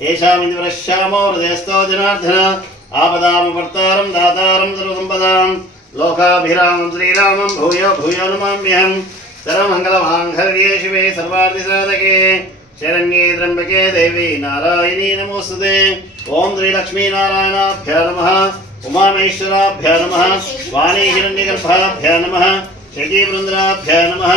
येषामिन्द्रश्यामो हृदयस्थो जनार्दन आपदामवर्तारं दातारं सर्वसम्पदां लोकाभिरामं श्रीरामं भूयो भूयो नमाम्यहं सर्वमङ्गलमाङ्गल्ये शिवे सर्वार्थिसाधके शरण्ये त्र्यम्बके देवी नारायणी नमोस्तुते। ओम श्रीलक्ष्मीनारायणाभ्यां नमः, उमामेश्वराभ्यां नमः, वाणी हिरण्यगर्भाभ्यां नमः, शचीवृन्दाभ्यां नमः,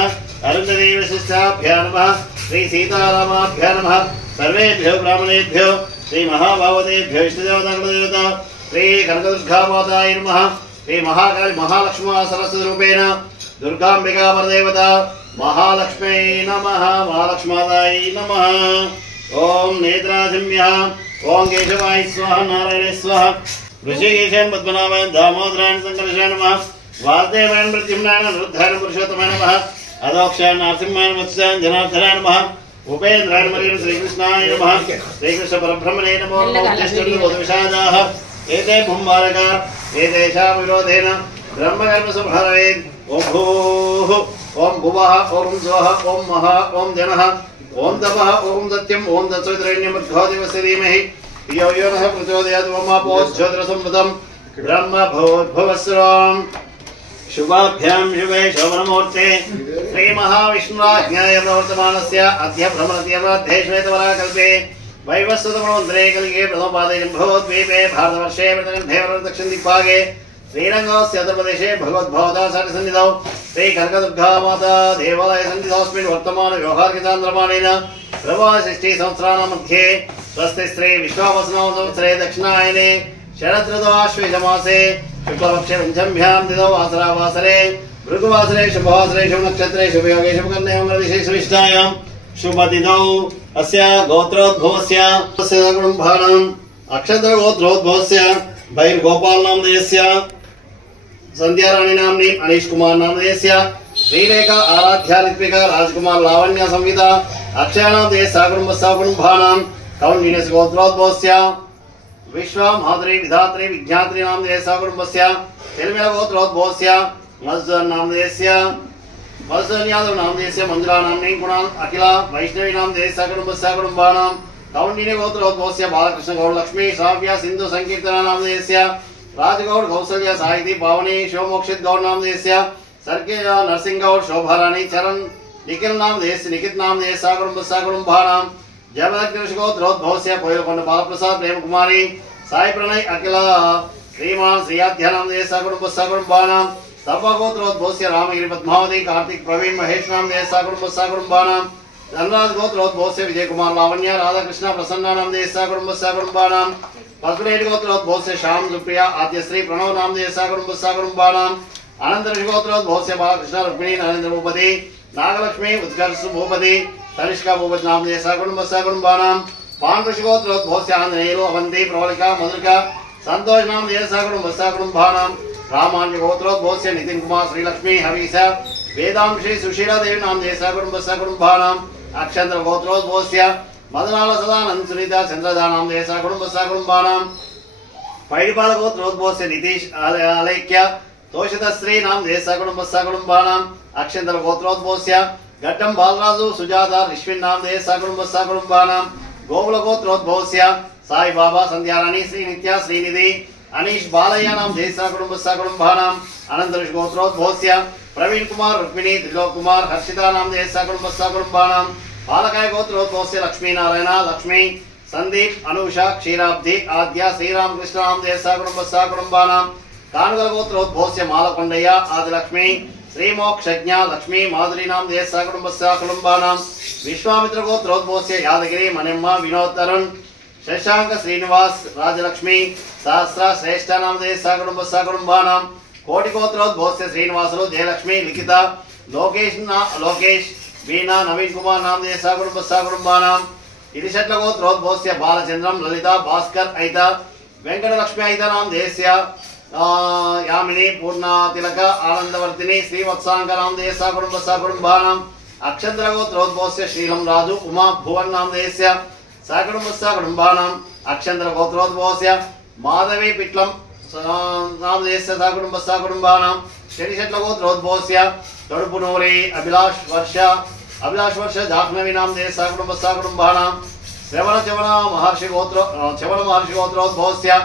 अरुन्धती वसिष्ठाभ्यां नमः, श्री सीतारामाभ्यां नमः। सर्वेभ्यो ब्राह्मणेभ्यो श्री महाभावतेभ्यो इष्टदेवता श्री कनकदुर्गामाताय नमः। श्री महाकाली महालक्ष्मी सरस्वती रूपेण दुर्गांबिका परदेवता महालक्ष्मी नमः, महालक्ष्माताय नमः। ओम नेत्राजिम्यः, ओम केशवाय स्वाहा, नारायणाय स्वाहा, ऋषिकेशाय पद्मनाभाय दामोदराय संकर्षाय नमः, वासुदेवाय प्रद्युम्नाय रुद्राय पुरुषोत्तमाय नमः, अधोक्षाय नरसिंहाय वत्साय जनार्दनाय नमः, उपेन्द्राय नमः, श्रीकृष्णाय नमः, श्रीकृष्ण परब्रह्मणे नमो विषादाः एते भुम्बालका एतेषां विरोधेन ब्रह्मकर्मसंहारेत्। ओम भूः, ओम भुवः, ओम स्वः, ओम महः, ओम जनः, ओम तपः, ओम सत्यम्, ओम तत्सवितुर्वरेण्यं धीमहि धियो यो नः प्रचोदयात्। ओम आपो ज्योतिरसंवृतं ब्रह्म भूर्भुवस्सुरं। शुभाभ्यां शुभे शोभनमूर्ते श्री महाविष्णुराज्ञाय प्रवर्तमानस्य अद्य भ्रमणस्य श्वेतवराकल्पे वैवस्वतमन्त्रे कलिगे प्रथमपादे जम्बोद्वीपे भारतवर्षे दक्षिण दिक्भागे श्रीरङ्गस्य प्रदेशे भगवद्भवता सन्निधौ श्री कनकदुर्गामाता देवालय सन्निधौस्मिन् वर्तमान व्यवहारिकचान्द्रमानेन प्रभाषष्ठी संवत्सराणां मध्ये स्वस्ति श्री विश्वावसुनाम संवत्सरे दक्षिणायने शरदृतुश्वेतमासे शुक्लपक्षे पञ्चम्यां तिथौ वासरावासरे भृगुवासरे शुभवासरे शुभनक्षत्रे शुभयोगे शुभकर्णे मंगलविशेषविष्टायां शुभतिथौ अस्य गोत्रोद्भवस्य कुटुम्बानाम् अक्षत्रगोत्रोद्भवस्य भैर्गोपाल नामधेयस्य संध्याराणी नाम्नी अनीश कुमार नामधेयस्य श्रीरेखा आराध्या ऋत्विका राजकुमार लावण्य संविदा अक्षयानामधेयस्य कुटुम्बानां कौण्डिन्यस्य गोत्रोद्भवस्य विश्वा माधुरी विधात्री विज्ञात्री नामधेयस्य कुटुम्बस्य तिरुमल गोत्रोद्भवस्य मधुसूदन नामधेयस्य मधुसूदन यादव नामधेयस्य मंजुला नाम्नी गुणाल अखिला वैष्णवी नामधेयस्य कुटुम्बानां कौंडिन्य गोत्रोद्भवस्य बालकृष्ण गौड़ लक्ष्मी श्राव्य सिंधु संकीर्तना नामधेयस्य राजगौड़ कौसल्य साहिती पावनी शिवमोक्षित गौड़ नामधेयस्य सर्गे नरसिंह गौड़ शोभारानी चरण निखिल नामधेयस्य निखित नामधेयस्य कुटुम्बानां जयवदकृष्ण गोत्रोद्भवस्य कोयलकोंड बालप्रसाद प्रेम कुमारी साई प्रणय अखिला श्रीमान श्रीयाध्या नामधेयस्य कुटुम्बानां तपा गोत्रोद्भवस्य रामगिरी पद्मावती कार्तिक प्रवीण महेश नामधेयस्य कुटुम्बानां धनराज गोत्रोद्भवस्य विजय कुमार लावण्य राधाकृष्ण प्रसन्न नामधेयस्य कुटुम्बानां पद्मरेड्डी गोत्रोद्भवस्य श्याम सुप्रिया आद्यश्री प्रणव नामधेयस्य कुटुम्बानां अनंत ऋषि गोत्रोद्भवस्य बालकृष्ण रुक्मिणी नरेंद्र भूपति नागलक्ष्मी उत्कर्ष भूपति तनिष्का भूपति नामधेयस्य कुटुम्बानां पान ऋषि गोत्रोद्भवस्य आंजनेयो अवंती प्रवलिका मधुरिका संतोष नामधेयस्य कुटुम्बानां रामान्य गोत्रोद्भवस्य नितिन कुमार श्रीलक्ष्मी हरीश वेदांशी सुशीला देवी नामधेयस्य कुटुम्बानां अक्षंत्र गोत्रोद्भवस्य मदनाल सदानंद सुनीता चंद्रदा नामधेयस्य कुटुम्बानां पैडिपाल गोत्रोद्भवस्य नितीश अलेख्य तोषितश्री नामधेयस्य कुटुम्बानां अक्षंत्र गोत्रोद्भवस्य गड्डम बालराजु सुजाता ऋष्विन नामधेयस्य कुटुम्बानां गोकुल गोत्रोद्भवस्य साई बाबा संध्याराणी श्री नित्या श्रीनिधि अनीश बालయ్య नामधेयस्य कुटुम्बानां अनंत ऋषि गोत्रोद्भवस्य प्रवीण कुमार रुक्मिणी त्रिलोक कुमार हर्षिता नामधेयस्य कुटुम्बानां बालकाय गोत्रोद्भवस्य लक्ष्मी नारायण लक्ष्मी संदीप अनुषा क्षीराब्धि आद्या श्रीरामकृष्ण नामधेयस्य कुटुम्बानां कानुगल गोत्रोद्भवस्य मालकोंडय्य आदिलक्ष्मी श्रीमोक्षज्ञ लक्ष्मी माधुरी नामधेयस्य कुटुम्बानां विश्वामित्र गोत्रोद्भवस्य यादगिरी मनिम्म विनोद तरुण शशांक श्रीनिवास राजलक्ष्मी सहस्र श्रेष्ठ नामधेयस्य कुटुम्बानां कोटि गोत्रोद्भवस्य श्रीनिवासलु जयलक्ष्मी लिखिता लोकेश वीणा नवीन कुमार नामधेयस्य कुटुम्बानां इरिशट्ल गोत्रोद्भवस्य बालचंद्रम ललिता भास्कर ऐता वेंकटलक्ष्मी ऐता नामधेयस्य यामिनी पूर्णा तिलक आनंदवर्तिनी श्रीवत्सांक नामधेयस्य कुटुम्बानां अक्षंत्र गोत्रोद्भवस्य श्रीलम राजु उमा भुवन नामधेयस्य कुटुम्बानां अक्षंत्र गोत्रोद्भवस्य माधवी पिट्लम नामधेयस्य कुटुम्बानां शनिशट्ल गोत्रोद्भवस्य तोडुपुनूरी अभिलाष वर्ष अभिलाषवर्ष जाह्नवी नाम देश साकुटुंबानां श्रवण महर्षि गोत्रोद्भवस्य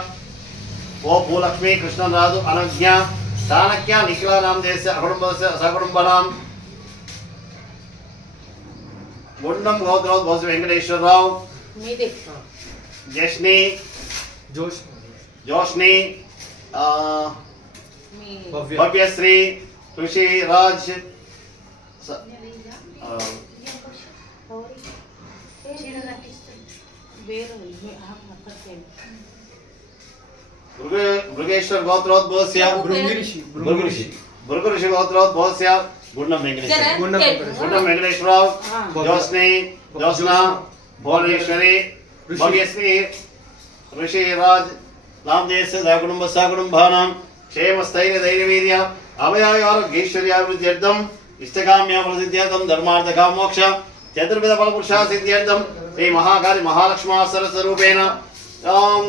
ओ भूलक्ष्मी कृष्णराजु अनज्ञा चाणक्य निखिला नाम देश अकुटुंबस्य सकुटुंबानां गुंडम गोत्रोद्भवस्य वेंकटेश्वर राव जश्नी जोशनी भव्यश्री ऋषि राज मृगेश्वर गोत्रोद्भवस्य भृगुऋषि गोत्रोद्भवस्य गुंडम वेंकटेश्वर जोस्नी जोस्ना भुवनेश्वरी भव्यश्री ऋषि राज नामदेश सकुटुंबानां क्षेम स्थैर्य धैर्यवीर्य अभयारोग्यैश्वर्याभिवृद्ध्यर्थम इष्टकाम्य प्रसिद्ध्यर्थम धर्मार्थ काम मोक्ष चतुर्विध फल पुरुषा सिद्ध्यर्थम श्री महाकाली महालक्ष्मी सरस्वरूपेण ओम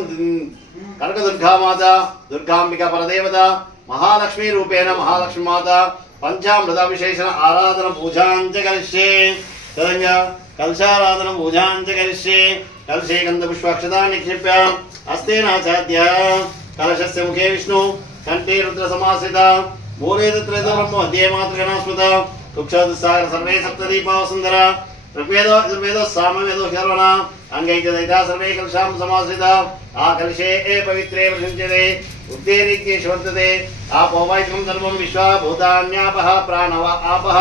कनकदुर्गा माता दुर्गांबिका परदेवता महालक्ष्मी रूपेण महालक्ष्मी माता पंचामृत विशेषण आराधन पूजां च करिष्ये तदंगा कलशाराधन पूजां च करिष्ये कलशे गंधपुष्पाक्षतां निक्षिप्य हस्तेनाचाद्य कलशस्य मुखे विष्णु कंठे रुद्र समाश्रिता मूले तत्र ब्रह्म मध्ये मातृगणा स्मृता कुक्षादसार सर्वे सप्तदीपा सुंदरा ऋग्वेदो यजुर्वेदो सामवेदो शर्वणा अंगैकदैता सर्वे कलशां समाश्रिता आकलशे पवित्रे प्रसिञ्चते उद्देरिक्येषु वर्तते आपो वैदिकं सर्वं विश्वा भूतान्यापः प्राणव आपः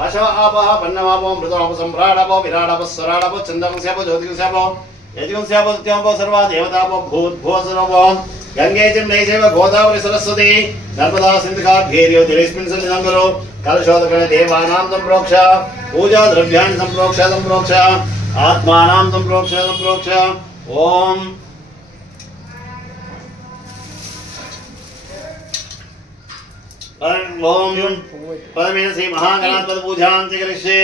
पशव आपः पन्नवापो मृतोपो सम्राडापो विराडापो स्वराडापो चन्द्रकंस्यापो ज्योतिकंस्यापो यजुकंस्यापो सत्यापो सर्वा देवतापो भूद्भुवस्वरूपो गंगे जमुने चैव गोदावरी सरस्वती नर्मदा सिंधु कावेरी जलेस्मिन् सन्निधानं करो कलशोदकने देवानां संप्रोक्ष पूजा द्रव्याणि संप्रोक्ष आत्मानां संप्रोक्ष ओम ओम परमेन श्री महागणाधिपति पूजां च करिष्ये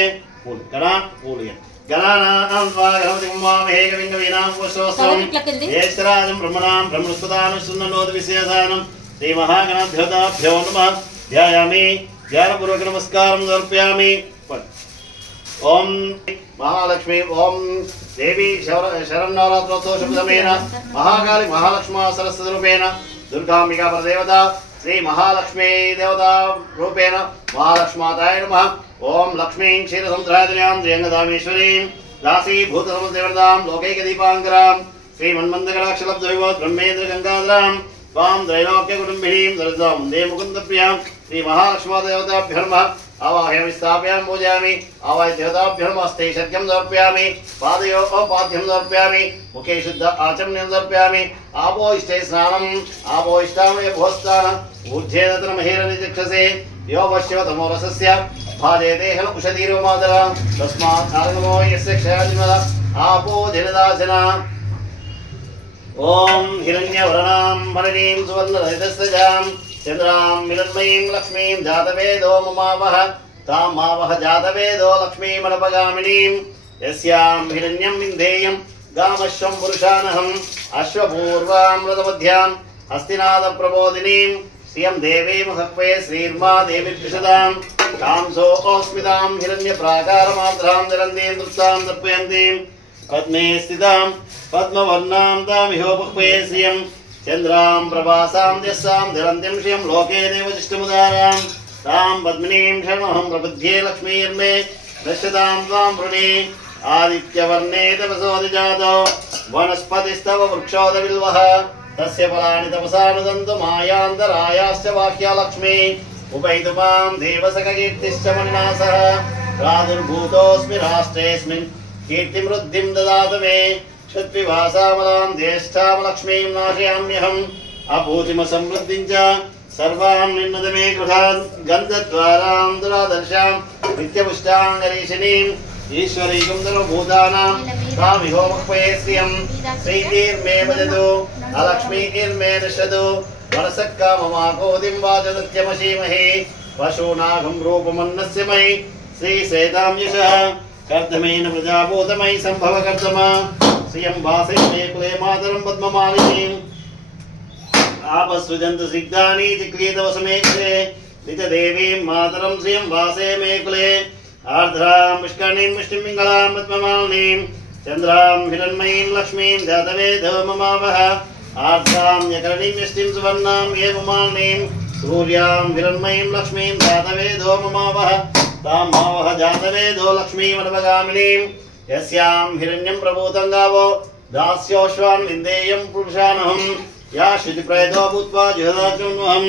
गणानां त्वा गणपतिं वामहे कविं कवीनां पुष्पवस्त्रं ज्येष्ठराजं ब्रह्मणां ब्रह्मणस्पदानुशृण्वन्नोति विशेषानं श्री महागणाधिपताभ्यो नमः ध्यायामि ध्यानपूर्वक नमस्कारं समर्पयामि ओम महालक्ष्मी ओम देवी शरन्नवरात्रोत्सव शुभसमयेन महाकाली महालक्ष्मी सरस्वती रूपेण दुर्गांबिका परदेवता श्री महालक्ष्मी देवता रूपेण महालक्ष्माताय नमः ओम लक्ष्मीं क्षीरसमुद्रादिन्यां त्र्यंगदामेश्वरीं दासी भूतसमुद्रदेवतां लोकैकदीपाङ्करां श्रीमन्मन्दकटाक्षलब्धविभो ब्रह्मेन्द्र गंगाधरां त्वां त्रैलोक्यकुटुम्बिनीं सरसां वन्दे मुकुन्दप्रियां श्री महालक्ष्मी देवताभ्यो नमः आवाहयामि स्थापयामि पूजयामि आवाह्य देवताभ्यो नमस्ते सत्यं समर्पयामि पादयोः पाद्यं समर्पयामि मुखे शुद्ध आचमनीयं समर्पयामि आपो इष्टे स्नानम् आपो इष्टामय भोस्तान ऊर्ध्वेदतन महेरनिचक्षसे यो पश्यतमो रसस्य भाजयते हल उषधीरो मातरः तस्मात् आगमो यस्य क्षयादिमल आपो जलदासना ओम हिरण्यवर्णां मणिनीं सुवर्णरहितस्रजां चंद्रां मिलन्मयीं लक्ष्मीं जातवेदो ममावह तां मावह जातवेदो लक्ष्मीमनपगामिनीं यस्यां हिरण्यं विन्धेयं गामश्वं पुरुषानहम् अश्वपूर्वां रथमध्यां हस्तिनादप्रबोधिनीं श्रियं देवीं हक्वे श्रीर्मा देवीर्विशदां कांसो अस्मितां हिरण्यप्राकारमात्रां जलन्तीं दृष्टां तर्पयन्तीं पद्मे स्थितां पद्मवर्णां तामिहोपक्वे श्रियं चंद्रां प्रभासां यस्सां धरन्तीं श्रियं लोके देवजिष्टमुदारां तां पद्मिनीं शरणमहं प्रपद्ये लक्ष्मीर्मे दश्यतां त्वां वृणे आदित्यवर्णे तपसोऽधिजातो वनस्पतिस्तव वृक्षोदविल्वः तस्य फलानि तपसा नुदन्तु मायान्तरायाश्च वाह्या लक्ष्मी उपैतु मां देवसखकीर्तिश्च मणिना सह प्रादुर्भूतोऽस्मि राष्ट्रेऽस्मिन् कीर्तिमृद्धिं ददातु मे क्षुत्पिभासामलां ज्येष्ठां लक्ष्मीं नाशयाम्यहम् अपूतिमसमृद्धिं च सर्वां निन्नद मे गृहान् गन्धद्वारां दुरादर्शां नित्यपुष्टाङ्गरीशिनीम् ईश्वरीं सर्वभूतानां तामिहोपक्वे श्रियं श्रीर्मे भजतु अलक्ष्मीर्मे नश्यतु मनसक्काममाकोदिं वाचदत्यमशीमहे पशूनाघं रूपमन्नस्य मयि श्रीसेतां यशः कर्दमेन प्रजाभूतमयि सम्भव कर्दमा श्रियं वासे मे कुले मातरं पद्ममालिनीम् आपसृजन्तु सिग्धानि चिक्रीतवसमेक्षे निजदेवीं मातरं श्रियं वासे मे कुले आर्द्रां पुष्करणीं पुष्टिं पिङ्गलां पद्ममालिनीं चन्द्रां हिरण्मयीं लक्ष्मीं जातवेदो ममावह आर्द्रां यकरणीं यष्टिं सुवर्णां एवमालिनीं सूर्यां हिरण्मयीं लक्ष्मीं जातवेदो ममावह तां मावह जातवेदो लक्ष्मीमनुपगामिनीं यस्यां हिरण्यं प्रभूतं गावो दास्योश्वान् विन्देयं पुरुषानहं या शुचिप्रयतो भूत्वा जुहदाचुन्वहं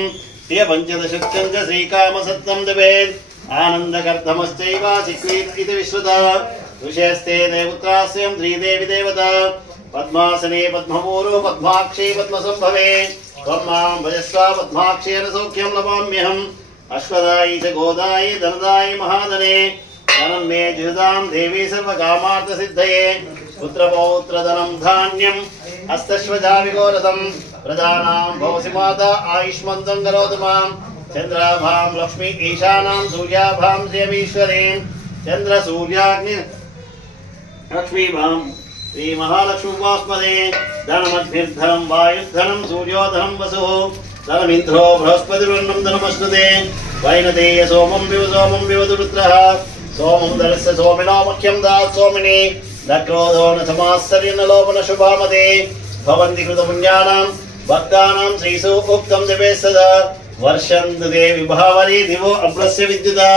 ते पञ्चदशत्यं च श्रीकामसत्तं दवेत् आनन्दकर्तमश्चैव सिक्रीत् इति विश्रुता ऋषयस्ते देवपुत्रास्यं श्रीदेवी देवता पद्मासने पद्मपूरो पद्माक्षी पद्मसंभवे त्वं मां भजस्व पद्माक्षेन सौख्यं लभाम्यहम् अश्वदायी च गोदायी धनदायी महाधने धनं मे जुहदां देवी सर्वकामार्थसिद्धये पुत्रपौत्रधनं धान्यं हस्तश्वजा विगोरतं प्रजानां भवसि माता आयुष्मन्तं करोतु मां चन्द्राभां लक्ष्मी ईशानां सूर्याभां देवीश्वरीं चन्द्रसूर्याग्नि लक्ष्मीभां श्रीमहालक्ष्मीवास्पदे धनमद्भिर्धनं वायुर्धनं सूर्योधनं वसुः धनमिन्द्रो बृहस्पतिर्वर्णं धनमश्नुते वैनतेय सोमं विव रुद्रः सोमं धनस्य सोमिनो मुख्यं दात् सोमिनि नक्रोधो न समाश्चर्य न लोभ न शुभामते भवन्ति कृतपुण्यानां भक्तानां श्रीसु उक्तं दिवे सदा वर्षन्तु देवि भावरी दिवो अभ्रस्य विद्युता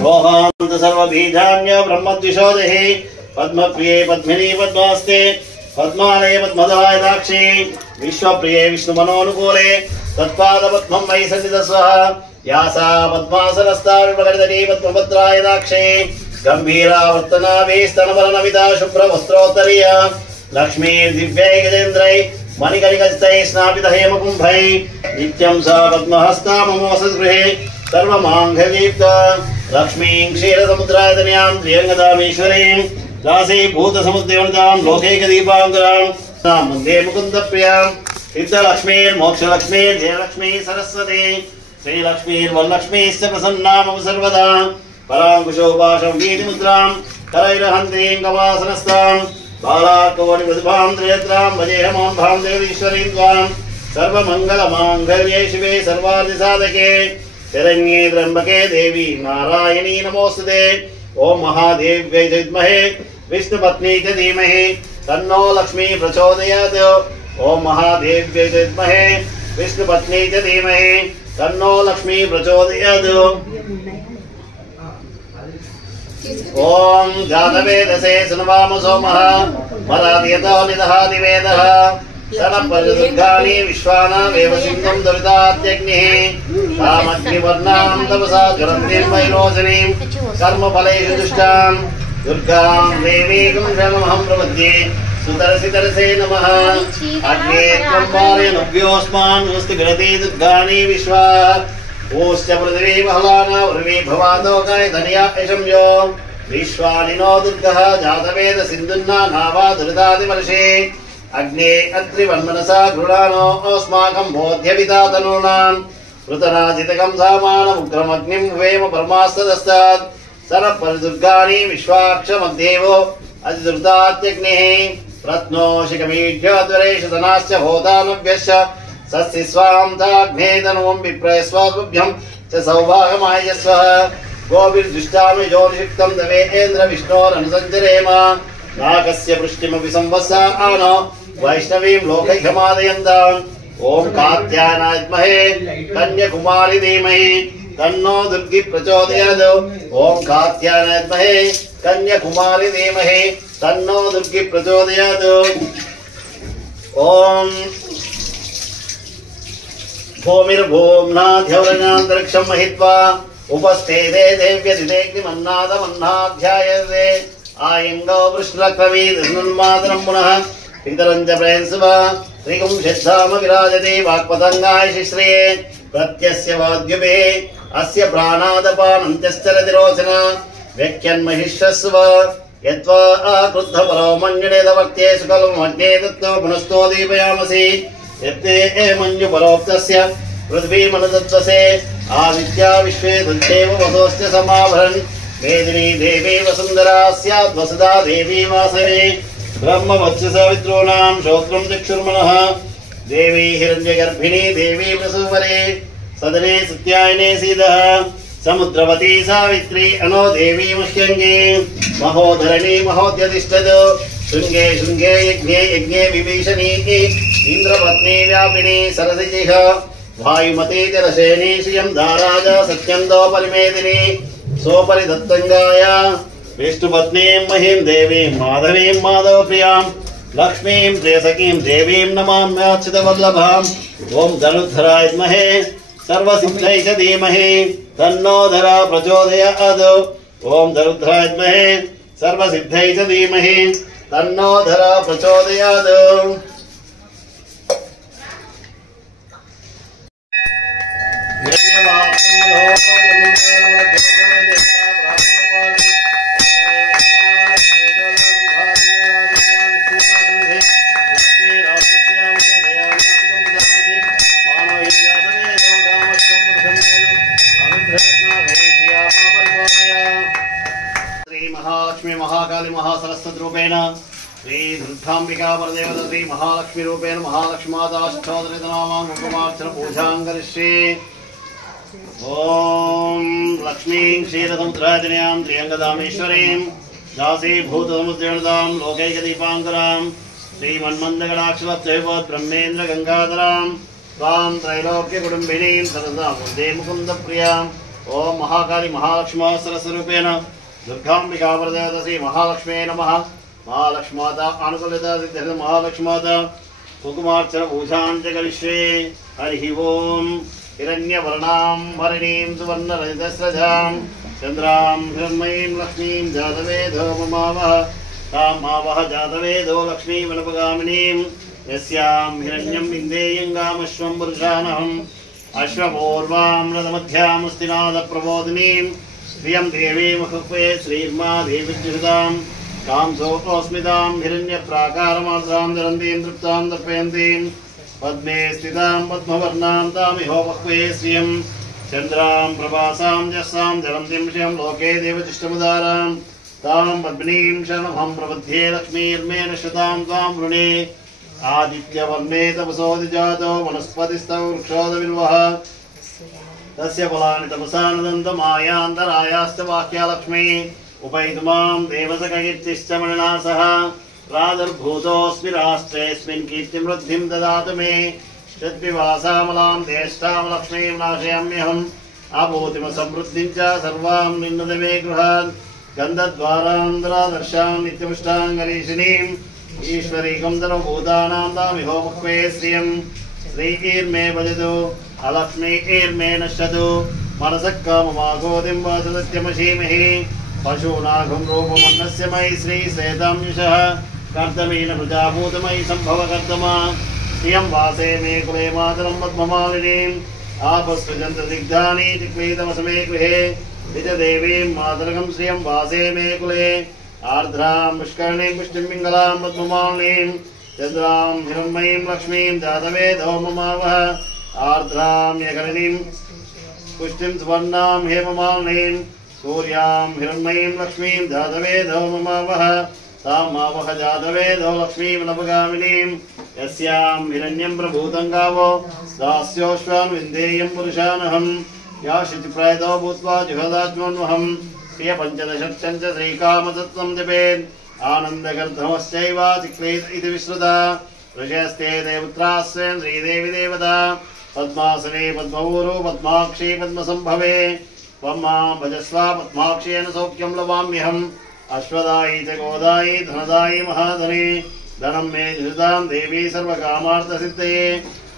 रोहान्त सर्वबीजान्य ब्रह्मद्विषोदहि पद्मप्रिये पद्मिनी पद्मास्ते पद्मालये पद्मदाय दाक्षी विश्वप्रिये विष्णुमनोनुकूले तत्पादपद्मं मयि सन्निधस्वः यासा पद्मासनस्था विपगरितनी पद्मभद्राय दाक्षी गंभीरावर्तनाभिस्तनवरनमिता शुभ्रवस्त्रोत्तरीय लक्ष्मीर्दिव्यै गजेन्द्रै मणिकलिकस्तै स्नापितः हेमकुम्भै नित्यं सा पद्महस्ता मम वसद्गृहे सर्वमाङ्गल्ययुक्ता लक्ष्मीं क्षीरसमुद्रायतनयां प्रियङ्गदामीश्वरीं दासीभूतसमुद्रवनितां लोकैकदीपाङ्कुरां वन्दे मुकुन्दप्रियां सिद्धलक्ष्मीर्मोक्षलक्ष्मीर्जयलक्ष्मी सरस्वती श्रीलक्ष्मीर्वरलक्ष्मीश्च प्रसन्ना मम सर्वदा पराङ्कुशोपाशं वीतिमुद्रां करैरहन्तीं कवासनस्तां बालार्कवनिप्रतिभां त्रिनेत्रां भजेहमां भां देवीश्वरीं त्वां सर्वमङ्गलमाङ्गल्ये शिवे सर्वार्थिसाधके शरण्ये त्र्यम्बके देवी नारायणी नमोस्तुते ओम महादेव्यै विद्महे विष्णुपत्नी च धीमहि तन्नो लक्ष्मी प्रचोदयात् ओम महादेव्यै विद्महे विष्णुपत्नी च धीमहि तन्नो लक्ष्मी प्रचोदयात् ओम जातवेदसे सुनवाम सोमः मरादियतो निदहाति वेदः सनपरिदुर्गाणि विश्वानामेव सिन्धुं दुरितात्यग्निः कामग्निवर्णां तपसा ज्वलन्तीं वैरोचनीं कर्मफलेषु दुष्टां दुर्गां देवीं शरणमहं प्रपद्ये सुतरसितरसे नमः अग्ने त्वं पारयन्नभ्योऽस्मान् स्वस्ति गृहति दुर्गाणि विश्वा ऊश्च पृथिवी बहलाना उर्वी भवादोकाय धनिया यशं यो विश्वानिनो दुर्गः जातवेद सिन्धुन्ना नावा दुरितादिवर्षे अग्ने अत्रिवन्मनसा गृणानो अस्माकं बोध्यविता तनूनां पृतनाजितकं सामानमुग्रमग्निं वेम परमास्तदस्तात् सरपरिदुर्गाणि विश्वाक्षमद्देवो अतिदुर्तात्यग्निः रत्नोशिखमीढ्यद्वरेषु धनाश्च भूतानव्यश्च सस्यस्वां ताग्ने तनुं विप्रयस्वाभ्यं च सौभागमायस्वः गोभिर्दुष्टामि ज्योतिषिक्तं दवेन्द्र विष्णोरनुसञ्चरेम नागस्य पृष्टिमपि संवत्सरान वैष्णवीं लोकैकमादयन्ताम् ओम कात्यायनाय विद्महे कन्याकुमारी धीमहि तन्नो दुर्गी प्रचोदयात् ओम कात्यायनाय विद्महे कन्याकुमारी धीमहि तन्नो दुर्गी प्रचोदयात् ओम भूमिर्भूम्नाध्यवरणान्तरिक्षं महित्वा उपस्थिते देव्यदिदेग्निमन्नादमन्नाध्यायते आयंगो वृष्णक्रवीदन्मातरं पुनः पितरं च प्रयन्सुव त्रिगुं सिद्धाम विराजते वाक्पतंगाय शिश्रिये प्रत्यस्य वाद्युभे अस्य प्राणादपानन्त्यश्चरति रोचन व्यक्यन्महिष्यस्व यत्वा आक्रुद्धपरो मन्युनेदवर्त्ये सुकलमग्ने दत्तो पुनस्तो दीपयामसि यत्ते मञ्जुपरोक्तस्य पृथ्वीमनुदत्वसे आदित्या विश्वे तद्देव वसोऽस्य समाभरन् मेदिनी देवी वसुंधरा स्यात् वसुधा देवी वासवे ब्रह्मवत्स सवित्रूणां श्रोत्रं चक्षुर्मनः देवी हिरण्यगर्भिणी देवी प्रसूवरे सदने सत्यायने सीदः समुद्रवती सावित्री अनो देवी मुह्यंगे महोधरणी महोद्यतिष्ठत् शृंगे शृंगे यज्ञे यज्ञे विभीषणी इंद्रपत्नी व्यापिनी सरसिजिह वायुमती तिरसेनी श्रियं धाराज सत्यन्दो परिमेदिनी सोपरि दत्तंगाय विष्णुपत्नीं महीं देवीं माधवीं माधवप्रियां लक्ष्मीं प्रियसखीं देवीं नमाम्याच्युतवल्लभाम् ओं धनुर्धराय विद्महे सर्वसिद्ध्यै च धीमहि तन्नो धरा प्रचोदयात् ओं धनुर्धराय विद्महे सर्वसिद्ध्यै च धीमहि तन्नो धरा प्रचोदयात् महालक्ष्मी महाकाली महासरस्वती रूपेण श्री दुर्गांबिका परदेवता श्री महालक्ष्मी रूपेण महालक्ष्मादाष्टोत्तरनामां उपमार्चन पूजां करिष्ये। ओम लक्ष्मीं क्षीरसमुद्रादिन्यां त्र्यंगदामेश्वरीं दासीभूतसमुद्रजनतां लोकैकदीपाङ्करां श्रीमन्मन्दगणाक्षलब्धैवत् ब्रह्मेन्द्र गंगाधरां स्वां त्रैलोक्यकुटुम्बिनीं सरसां वन्दे मुकुन्दप्रियाम्। ओम महाकाली महालक्ष्मा सरस्वरूपेण दुर्गांबिका परदेवता श्री महालक्ष्मी नमः। महालक्ष्माता अनुकूलता सिद्धिर्थ महालक्ष्माता कुकुमार्चन पूजां च करिष्ये। हरिः ओम हिरण्यवर्णां हरिणीं सुवर्णरजतस्रजां चन्द्रां हिरण्मयीं लक्ष्मीं जातवेदो ममावह तां मावह जातवेदो लक्ष्मीमनुपगामिनीं यस्यां हिरण्यं विन्देयङ्गामश्वं पुरुषानहम् अश्वपूर्वां रथमध्यां स्थिनादप्रबोधिनीं श्रियं देवीं मुखुपे श्रीर्मा देवीज्युतां कांसोऽस्मितां हिरण्यप्राकारमार्द्रां जरन्तीं तृप्तां तर्पयन्तीं पद्मे स्थितां पद्मवर्णां तामिहोपक्वे श्रियं चन्द्रां प्रभासां जस्सां जरन्तीं श्रियं लोके देवतिष्ठमुदारां तां पद्मिनीं शरणमहं प्रपद्ये लक्ष्मीर्मे नश्यतां त्वां वृणे आदित्यवर्णे तपसोऽधिजातो वनस्पतिस्तौ वृक्षोदविल्वः तस्य फलानि तपसा नदन्तमायान्तरायाश्च वाक्या लक्ष्मी उपैतुमां देवसखकीर्तिश्च मणिना सह प्रादुर्भूतोऽस्मि राष्ट्रेऽस्मिन् कीर्तिमृद्धिं ददातु मे षड्विवासामलां ज्येष्ठां लक्ष्मीं नाशयाम्यहम् आभूतिमसमृद्धिं च सर्वां निन्नद मे गृहात् गन्धद्वारान्तरादर्शां नित्यपुष्टाङ्गरीषिणीम् ईश्वरीकं सर्वभूतानां तामिहोपक्वे श्रियं श्रीकीर्मे भजतु अलक्ष्मीर्मे नश्यतु मनसः काममागोदिं वाचदत्यमशीमहि पशूनाघं रूपमन्नस्य मयि श्रीश्वेतां यशः कर्तमेन प्रजाभूतमयि सम्भव कर्तमा श्रियं वासे मे कुले मातरं पद्ममालिनीम् आपस्सृजन्तदिग्धानि चिक्लीतमसमे गृहे निजदेवीं मातरकं श्रियं वासे मे कुले आर्द्रां पुष्करणीं पुष्टिं पिङ्गलां पद्ममालिनीं चन्द्रां हिरण्मयीं लक्ष्मीं जातवेदो ममावह आर्द्रां यकरणीं पुष्टिं सुवर्णां हेममालिनीं सूर्यां हिरण्मयीं लक्ष्मीं जातवेदो ममावह तां मावह जातवेदो लक्ष्मीमनुपगामिनीं यस्यां हिरण्यं प्रभूतं गावो दास्योश्वान् विन्देयं पुरुषानहं या शुचिप्रयतो भूत्वा जुहदात्मन्वहं प्रियपञ्चदशक्षं च श्रीकामतत्त्वं जपेत् आनन्दगर्धमश्चैव चिक्लेत इति विश्रुता ऋषयस्ते देवत्रास्यं श्रीदेवी देवता पद्मासने पद्मऊरु पद्माक्षी पद्मसंभवे त्वं मां भजस्व पद्माक्षेन सौख्यं लवाम्यहम् अश्वदायी च गोदायी धनदायी महाधने धनं मे धृतां देवी सर्वकामार्थसिद्धये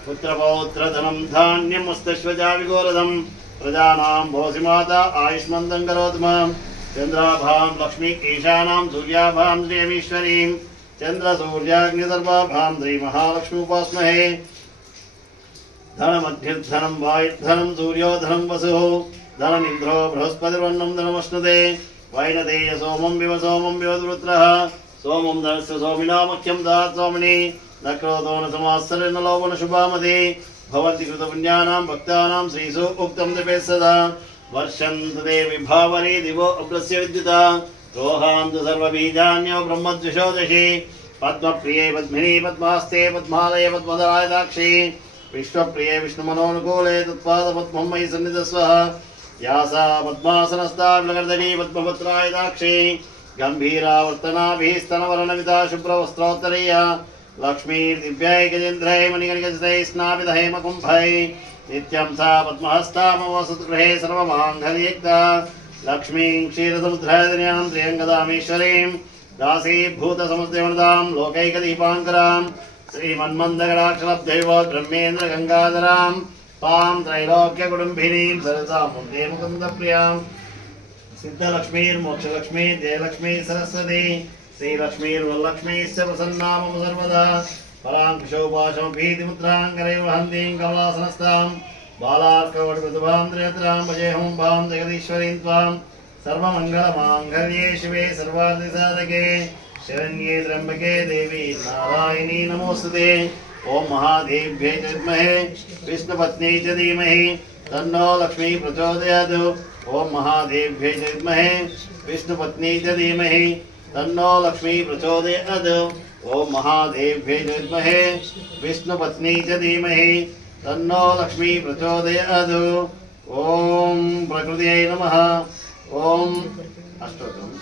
पुत्रपौत्रधनं धान्यमस्तश्वजा विगोरधं प्रजानां भोसि माता आयुष्मन्तं करोतु मां चन्द्राभां लक्ष्मी ईशानां सूर्याभां श्रियमीश्वरीं चन्द्रसूर्याग्निसर्वाभां श्रीमहालक्ष्मी उपास्महे धनमध्यधनं वायुर्धनं सूर्योधनं वसुः धनमिन्द्रो बृहस्पतिर्वन्नं धनमश्नुते वैनतेय सोमं विव दुरुत्रः सोमं धनस्य सोमिना मुख्यं दात् सोमिनी नक्रोतो न समात्सरेण लोभन शुभामति भवन्ति कृतपुण्यानां भक्तानां श्रीसु उक्तं जपेत् सदा वर्षन्तु देवि भावरे दिवो अग्रस्य विद्युता रोहान्तु सर्वबीजान्यो ब्रह्मद्विषोदशि पद्मप्रिये पद्मिनी पद्मास्ते पद्मालये पद्मधराय दाक्षी विश्वप्रिये विष्णुमनोनुकूले तत्पादपद्मं मयि सन्निधस्वः यासा पद्मासनस्था विलकर्दनी पद्मपत्राय दाक्षी गंभीरावर्तनाभिस्तनवर्णविता शुभ्रवस्त्रोत्तरीया लक्ष्मीर्दिव्यै गजेन्द्रै मणिकणिकचितैः स्नापित हेमकुम्भै नित्यं सा पद्महस्ता मम वसतगृहे सर्वमाङ्गल्ययुक्ता लक्ष्मीं क्षीरसमुद्रादिन्यां त्र्यङ्गदामेश्वरीं दासीभूतसमुद्रवनदां लोकैकदीपाङ्करां श्रीमन्मन्दगडाक्षलब्धैव ब्रह्मेन्द्रगङ्गाधरां तां त्रैलोक्यकुटुम्बिनीं सरसां वन्दे मुकुन्दप्रियां सिद्धलक्ष्मीर्मोक्षलक्ष्मी जयलक्ष्मी सरस्वती श्रीलक्ष्मीर्वरलक्ष्मीश्च प्रसन्ना मम सर्वदा पराङ्कुशोपाशं भीतिमुद्राङ्करैव हन्तीं कमलासनस्तां बालार्कवटप्रतिभां त्रिनेत्रां भजेऽहं भां जगदीश्वरीं त्वां सर्वमङ्गलमाङ्गल्ये शिवे सर्वार्थसाधके शरण्ये त्र्यम्बके देवी नारायणी नमोस्तुते। ओम महादेव्यै च विद्महे विष्णुपत्नी च धीमहि तन्नो लक्ष्मी प्रचोदयात्। ओम महादेव्यै च विद्महे विष्णुपत्नी च धीमहि तन्नो लक्ष्मी प्रचोदयात्। ओम महादेव्यै च विद्महे विष्णुपत्नी च धीमहि तन्नो लक्ष्मी प्रचोदयात्। ओम प्रकृत्यै नमः। ओम अष्टोत्तरम्।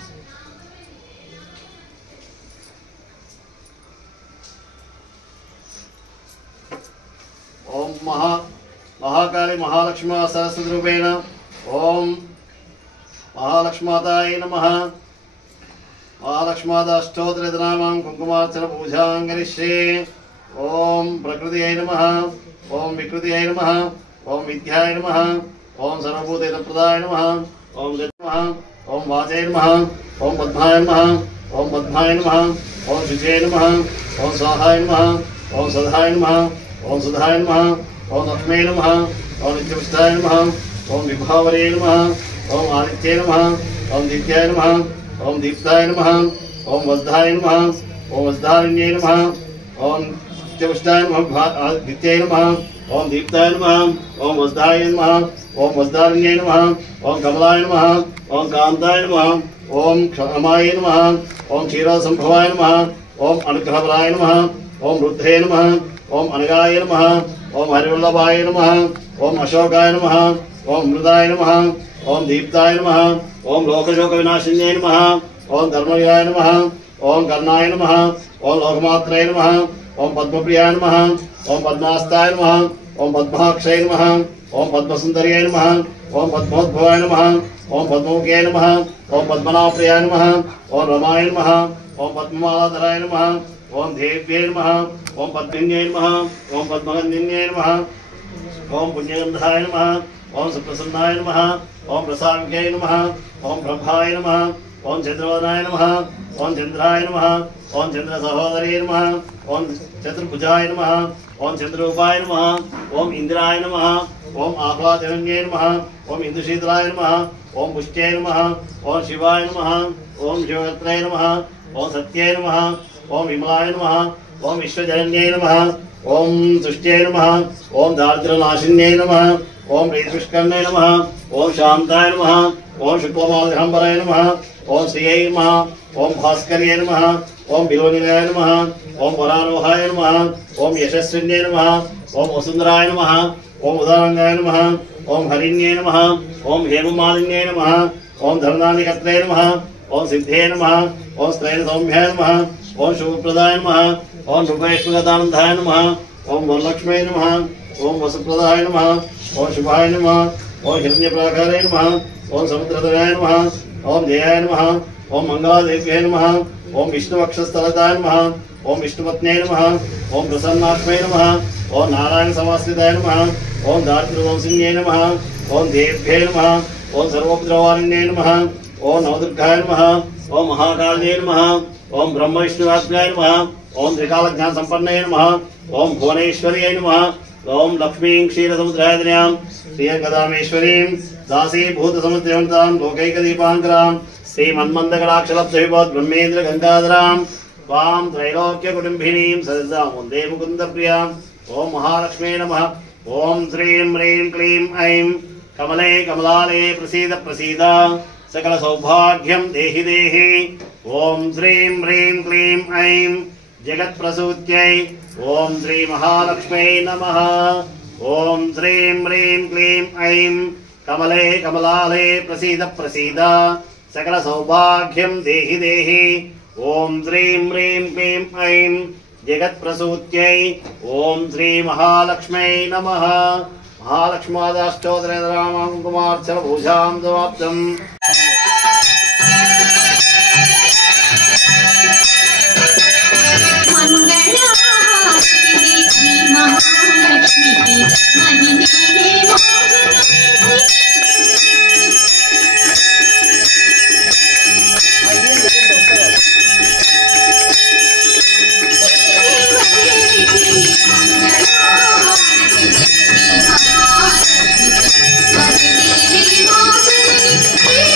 ओम महाकाली महालक्ष्मी सरस्वती रूपेण ओम महालक्ष्माताय नमः। महालक्ष्माता अष्टोत्तरनामां कुंकुमार्चन पूजां करिष्ये। ओम प्रकृत्यै नमः। ओम विकृत्यै नमः। ओम विद्याय नमः। ओम सर्वभूतहितप्रदाय नमः। ओम नमः। ओम वाचय नमः। ओम पद्माय नमः। ओम पद्माय नमः। ओम शुचये नमः। ओम स्वाहाय नमः। ओम सदाय नमः। ओम सुधाय नमः। ओम लक्ष्मी नमः। ओम नित्यपुष्टाय नमः। ओम विभावरे नमः। ओम आदित्य नमः। ओम दित्याय नमः। ओम दीप्ताय नमः। ओम वज्धाय नमः। ओम वज्धारण्ये नमः। ओम नित्यपुष्टाय नमः। आदित्याय नमः। ओम दीप्ताय नमः। ओम वज्धाय नमः। ओम वज्धारण्ये नमः। ओम कमलाय नमः। ओम कांताय नमः। ओम क्षमाय नमः। ओम क्षीरसंभवाय नमः। ओम अनुग्रहपराय नमः। ओम रुद्रे नमः। ओम अनगाय नमः। ओम हरिवल्लभाय नमः। ओम अशोकाय नमः। ओम मृदाय नमः। ओम दीप्ताय नमः। ओम लोकशोकविनाशिन्ये नमः। ओम धर्मवीराय नमः। ओम कर्णाय नमः। ओम लोकमात्रय नमः। ओम पद्मप्रियाय नमः। ओम पद्मास्ताय नमः। ओम पद्माक्षय नमः। ओम पद्मसुंदर्याय नमः। ओम पद्मोद्भवाय नमः। ओम पद्ममुख्याय नमः। ओम पद्मनाभप्रियाय नमः। ओम रमाय नमः। ओम पद्ममालाधराय नमः। ओम देव्यै नमः। ओम पद्मिन्यै नमः। ओम पद्मगन्धिन्यै नमः। ओम पुण्यगन्धाय नमः। ओम सुप्रसन्नाय नमः। ओम प्रसादिकै नमः। ओम ब्रह्माय नमः। ओम चंद्रवदनाय नमः। ओम चंद्राय नमः। ओम चंद्रसहोदरी नमः। ओम चतुर्भुजाय नमः। ओम चंद्ररूपाय नमः। ओम इंद्राय नमः। ओम आह्लादजनन्ये नमः। ओम इंदुशीतलाय नमः। ओम पुष्ट्यै नमः। ओम शिवाय नमः। ओम शिवगत्रे नमः। ओम सत्यै नमः। ओम विमलाय नमः। ओम विश्वजनन्यै नमः। ओम तुष्ट्यै नमः। ओम दारिद्र्यनाशिन्यै नमः। ओम प्रीतिपुष्करणे नमः। ओम शांताय नमः। ओम शुक्लमालहंबराय नमः। ओम श्रियै नमः। ओम भास्कर्ये नमः। ओम बिलोनिलयाय नमः। ओम वरारोहाय नमः। ओम यशस्विन्ये नमः। ओम वसुंधराय नमः। ओम उदारंगाय नमः। ओम हरिण्ये नमः। ओम हेममालिन्ये नमः। ओम धर्मदानिकत्रे नमः। ओम सिद्धे नमः। ओम स्त्रैण सौम्याय नमः। ओम शुभप्रदाय नमः। ओम रूपेश्वरदानंदाय नमः। ओम वरलक्ष्मी नमः। ओम वसुप्रदाय नमः। ओम शुभाय नमः। ओम हिरण्यप्राकाराय नमः। ओम समुद्रधराय नमः। ओम जयाय नमः। ओम मंगलादेव्यै नमः। ओम विष्णुवक्षस्थलताय नमः। ओम विष्णुपत्न्यै नमः। ओम प्रसन्नात्मै नमः। ओम नारायण समाश्रिताय नमः। ओम दारिद्र्यवंशिन्यै नमः। ओम देव्यै नमः। ओम सर्वोपद्रवारिण्यै नमः। ओम नवदुर्गाय नमः। ओम महाकाल्यै नमः। ओम ब्रह्म विष्णुवात्मजाय नमः। ओम त्रिकालज्ञान संपन्नये नमः। ओम भुवनेश्वर्यै नमः। ओम लक्ष्मीं क्षीरसमुद्रायतनयां श्रियगदामेश्वरीं दासीभूतसमुद्रवन्तां लोकैकदीपाङ्करां श्रीमन्मन्दगडाक्षलब्धविभवत् ब्रह्मेन्द्रगङ्गाधरां त्वां त्रैलोक्यकुटुम्बिनीं सरसां वन्दे मुकुन्दप्रियाम्। ओम महालक्ष्मी नमः। ओम श्रीं ह्रीं क्लीं ऐं कमले कमलालये प्रसीद प्रसीद सकल सौभाग्यं देहि देहि। ओम श्रीं ह्रीं क्लीं ऐं जगत्प्रसूत्यै ओम श्री महालक्ष्मी नमः। ओम श्रीं ह्रीं क्लीं ऐं कमले कमलालये प्रसीद प्रसीद सकल सौभाग्यं देहि देहि ओम श्रीं ह्रीं क्लीं ऐं जगत्प्रसूत्यै ओम श्री महालक्ष्म्यै नमः। महालक्ष्मादाष्टोत्तरनामं कुमार्चन भूषां समाप्तम्। Thank you.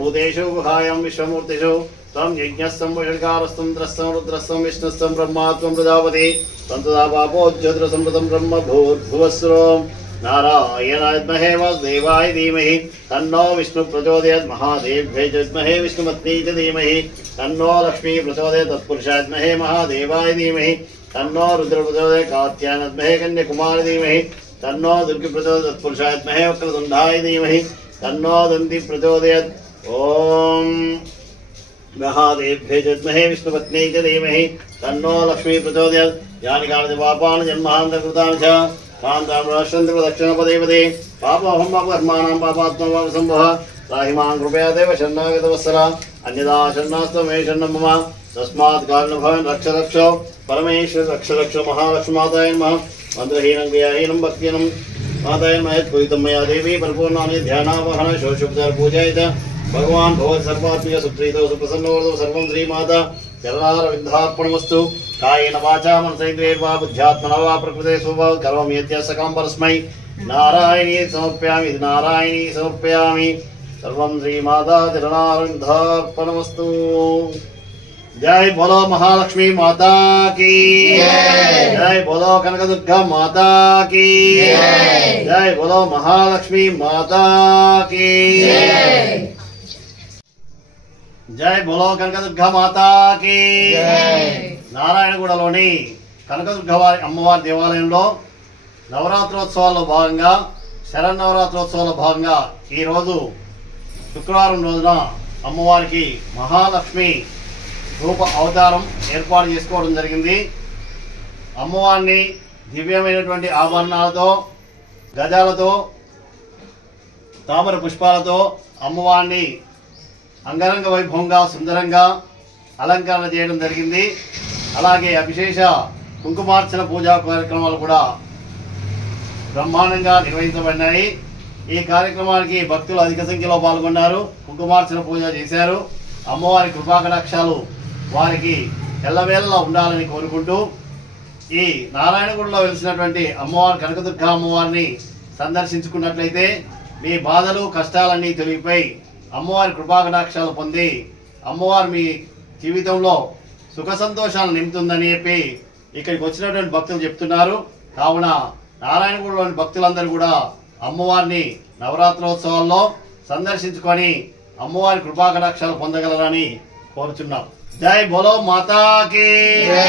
भूतेषु गुहायां विश्वमूर्तिषु त्वं यज्ञस्तं वैषट्कारस्तं द्रस्तं रुद्रस्तं विष्णुस्तं ब्रह्मात्मं प्रजापति तन्तदा पापोज्योतिरसंवृतं ब्रह्म भूर्भुवस्सुरं नारायणाय विद्महे वासुदेवाय धीमहि तन्नो विष्णु प्रचोदयात् महादेव्यै च विद्महे विष्णुपत्नी च धीमहि तन्नो लक्ष्मी प्रचोदयात् तत्पुरुषाय विद्महे महादेवाय धीमहि तन्नो रुद्र प्रचोदयात् कात्यायनाय विद्महे कन्याकुमारी धीमहि तन्नो दुर्गे प्रचोदयात् तत्पुरुषाय विद्महे वक्रतुण्डाय धीमहि तन्नो दन्ती प्रचोदयात् ओम महादेव्यै च विद्महे विष्णुपत्नी च धीमहि तन्नो लक्ष्मी प्रचोदयात् यानि कानि पापानि जन्मान्तरकृतानि च दक्षिणपदे पदे पापोऽहं पापकर्माणां पापात्मा पापसम्भवः त्राहि मां कृपया देव शरणागतवत्सल अन्यदा शरणास्त्वं मे शरणं मम तस्मात् कारणं भवन् रक्ष रक्ष परमेश्वर रक्ष रक्ष महालक्ष्मीमाताय नमः मन्त्रहीनं क्रियाहीनं भक्तिहीनं माताय नमः यत्पूजितं मया देवी परिपूर्णानि ध्यानावहन शोषोपचारपूजयित भगवान् भगवत् सर्वात्मिक सुप्रीतो सुप्रसन्नवरदो सर्वं श्रीमाता चरणारविन्दार्पणमस्तु कायेन वाचा मनसेन्द्रियैर्वा बुद्ध्यात्मना वा प्रकृते स्वभाव करोमि यद्यस्सकां परस्मै नारायणी समर्पयामि सर्वं श्रीमाता चरणारविन्दार्पणमस्तु। जय बोलो महालक्ष्मी माता की जय बोलो कनकदुर्गा माता की जय बोलो महालक्ष्मी माता की जय बोलो कनकदुर्गा माता की నారాయణగూడలోని కనకదుర్గ అమ్మవారి దేవాలయంలో నవరాత్రోత్సవాల్లో భాగంగా శరన్నవరాత్రోత్సవాల్లో భాగంగా ఈరోజు శుక్రవారం రోజున అమ్మవారికి మహాలక్ష్మి రూప అవతారం ఏర్పాటు చేసుకోవడం జరిగింది. అమ్మవారిని దివ్యమైనటువంటి ఆభరణాలతో గజాలతో తామర పుష్పాలతో అమ్మవారిని అంగరంగ వైభవంగా సుందరంగా అలంకరణ చేయడం జరిగింది. అలాగే అభిషేక కుంకుమార్చన పూజా కార్యక్రమాలు కూడా బ్రహ్మాండంగా నిర్వహించబడినాయి. ఈ కార్యక్రమానికి భక్తులు అధిక సంఖ్యలో పాల్గొన్నారు, కుంకుమార్చన పూజ చేశారు. అమ్మవారి కృపాకటాక్షాలు వారికి ఎల్లవేళలా ఉండాలని కోరుకుంటూ ఈ నారాయణగూడలో వెలిసినటువంటి అమ్మవారి కనకదుర్గ అమ్మవారిని సందర్శించుకున్నట్లయితే మీ బాధలు కష్టాలన్నీ తొలగిపోయి అమ్మవారి కృపాకటాక్షాలు పొంది అమ్మవారు మీ జీవితంలో సుఖ సంతోషాలు నింపుతుందని చెప్పి ఇక్కడికి వచ్చినటువంటి భక్తులు చెప్తున్నారు. కావున నారాయణగూడలోని భక్తులందరూ కూడా అమ్మవారిని నవరాత్రోత్సవాల్లో సందర్శించుకొని అమ్మవారి కృపాకటాక్షాలు పొందగలరని కోరుచున్నాం. జై బోలో మాతాకి జై.